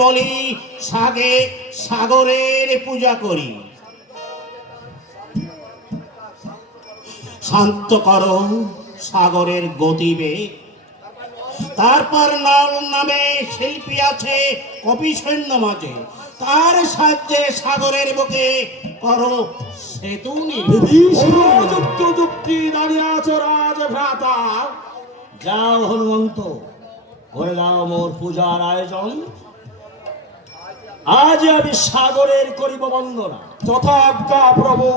বলি সাগে সাগরের পূজা করি, শান্ত করো সাগরের গতিবেগ। তারপর নল নামে শিল্পী আছে কবি সৈন্য মাঝে, তার সাহায্যে সাগরের বুকে করো সেতু যুক্তি দাঁড়িয়ে আছো রাজভ্রাতা। যাও হনুমন্ত, করে দাও মোর পূজার আয়োজন। আজ আমি সাগরের করিব বন্দনা। যথাজ্ঞা প্রভু।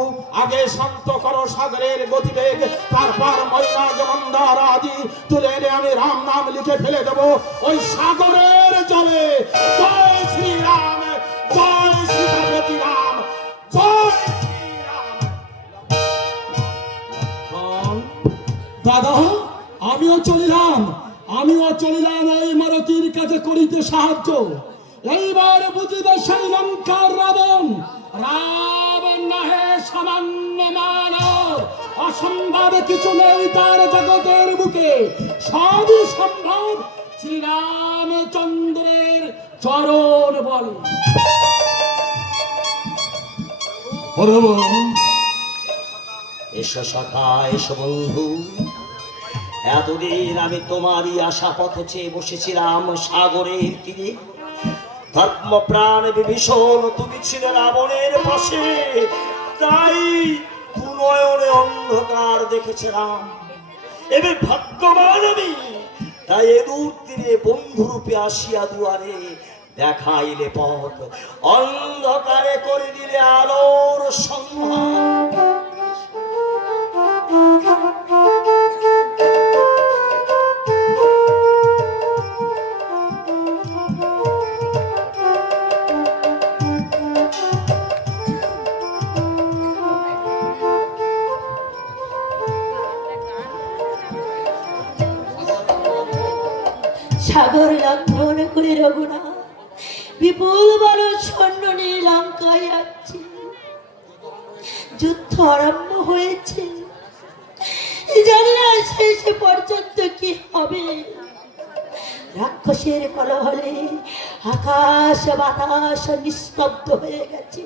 আগে শান্ত করো সাগরের গতিবেগ, তারপর ময়না জমন্দার আদি তুলে এনে আমি রাম নাম লিখে ফেলে দেবো ওই সাগরের জলে। জয় শ্রীরাম, জয় সীতাপতি রাম, জয় শ্রীরাম। দাদা, আমিও চলিলাম ওই মারতির কাছে করিতে সাহায্য। এইবার বুঝিবে সেই লঙ্কার রাবণ নাহে সামান্য মানব। অসম্ভব কিছু নেই তার জগতের বুকে, সবই সম্ভব শ্রীরামচন্দ্রের চরণ বলে। এসো সখা, এসো বন্ধু, এতদিন আমি তোমারই আশা পথ চেয়ে বসেছিলাম সাগরের তীরে। ধর্মপ্রাণ বিভীষণ, তুমি ছিলে রাবণের পাশে, তাই দুনয়নে অন্ধকার দেখেছিলাম। এবার ভাগ্যবান আমি, তাই এদূর তীরে বন্ধুরূপে আসিয়া দুয়ারে দেখাইলে পথ, অন্ধকারে করে দিলে আলোর সন্ধান। সাগর লঙ্ঘন করে রঘুনাথ বিপুল বড় সৈন্য নিয়ে লঙ্কায় যাচ্ছে। যুদ্ধ আরম্ভ হয়েছে, জানি না শেষ পর্যন্ত কি হবে। রাক্ষসের কলহলে আকাশ বাতাস নিস্তব্ধ হয়ে গেছে,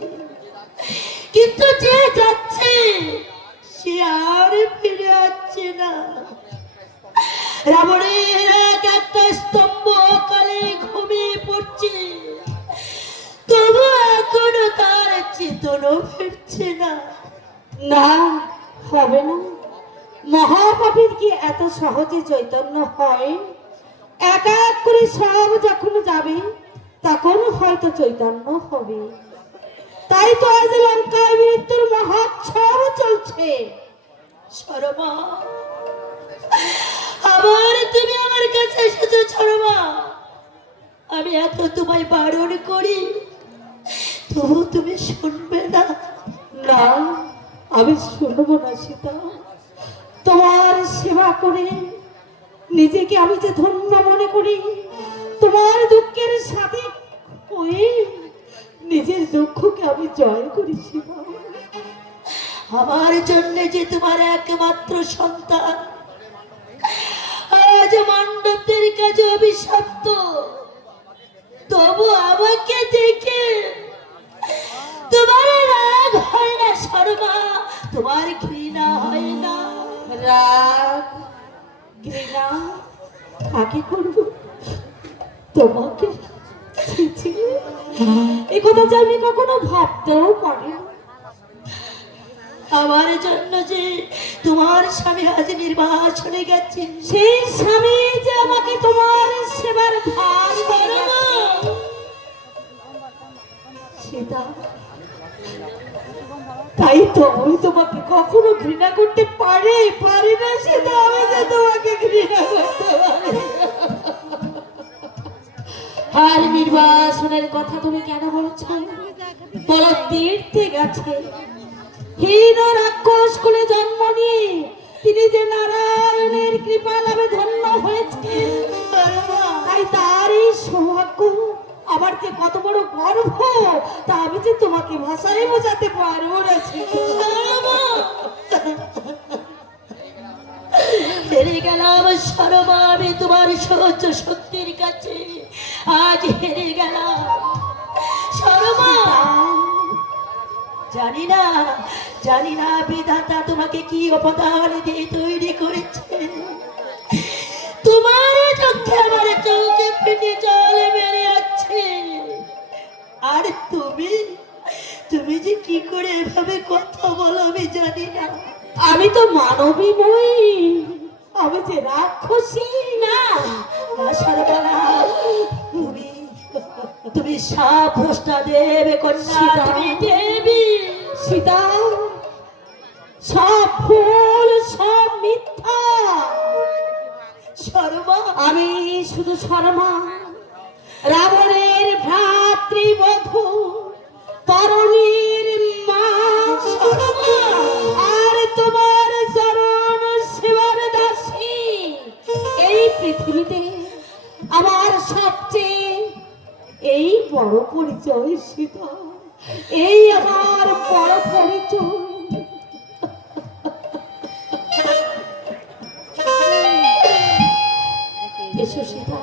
কিন্তু যে যাচ্ছে সে আর ফিরে আসছে না। রাবণের এক একটা স্তম্ভ অকালে ঘুমিয়ে পড়ছে, তবু এখনো তার চেতনও ফিরছে না। না, হবে না। মহাপাপীর কি এত সহজে চৈতন্য হয়? এক এক করে সব যখন যাবে তখন হয়তো চৈতন্য হবে। তাই তো আজ লঙ্কায় মৃত্যুর মহোৎসব চলছে। সরমা, আবার তুমি আমার কাছে এসেছো সরমা। আমি এত তোমায় বারণ করি, তবু তুমি শুনবে না। না, আমি শুনবো না সীতা। তোমার সেবা করে নিজেকে আমি যে ধন্য মনে করি, তোমার দুঃখের সাথে হয়ে নিজের দুঃখকে আমি জয় করি সীতা। আমার জন্য যে তোমার একমাত্র সন্তান আজ মণ্ডপের কাছে অভিশপ্ত, তবু আমাকে দেখে তোমার রাগ হয় না শর্মা, তোমার ঘৃণা হয় না? রাগ ঘৃণা কাকে করব? তোমাকে। এ কথা যে আমি কখনো ভাবতেও পারি না। আমার জন্য যে তোমার স্বামী আজ নির্বাসনে গেছে, সেই স্বামী যে আমাকে তোমার সেবার ভার সেটা, তাই তো আমি তোমাকে কখনো ঘৃণা করতে পারি না সেটা। আমি যে তোমাকে ঘৃণা করতে পারি। আর নির্বাসনের কথা তুমি কেন বলছো? বলো, তীর্থে গেছে হীন রাক্ষস কুলে জন্ম নিয়ে তিনি যে নারায়ণের কৃপা লাভে ধন্য হয়েছে, তাই তার এই সৌভাগ্য আমার যে কত বড় গর্ব তা আমি যে তোমাকে ভাষায় বোঝাতে পারবো না। হেরে গেলাম সরমা আমি তোমার সহ্য শক্তির কাছে। আজ হেরে গেলাম। শর্মা, জানি না বিধাতা তোমাকে কি অপদান দিয়ে তৈরি করেছে। তোমার চোখে আমার চোখে ফেটে জল বেরিয়ে যাচ্ছে, আর তুমি যে কি করে এভাবে কথা বলো আমি জানি না। আমি তো মানবী মই, আমি যে রাক্ষসী না। সর্বনা, তুমি সাপ্রষ্টা দেবে কন্যা, সীতা। তুমি দেবী। সীতা, সব ভুল, সব মিথ্যা। শর্মা, আমি শুধু শর্মা, রাবণের ভ্রাতৃবধূ, তরুণীর মা। শর্মা, আর তোমার চরণ সেবার দাসী। এই পৃথিবীতে আমার সবচেয়ে এই বড় পরিচয় সীতা, এই আমার বড় পরিচয়। এসো সীতা,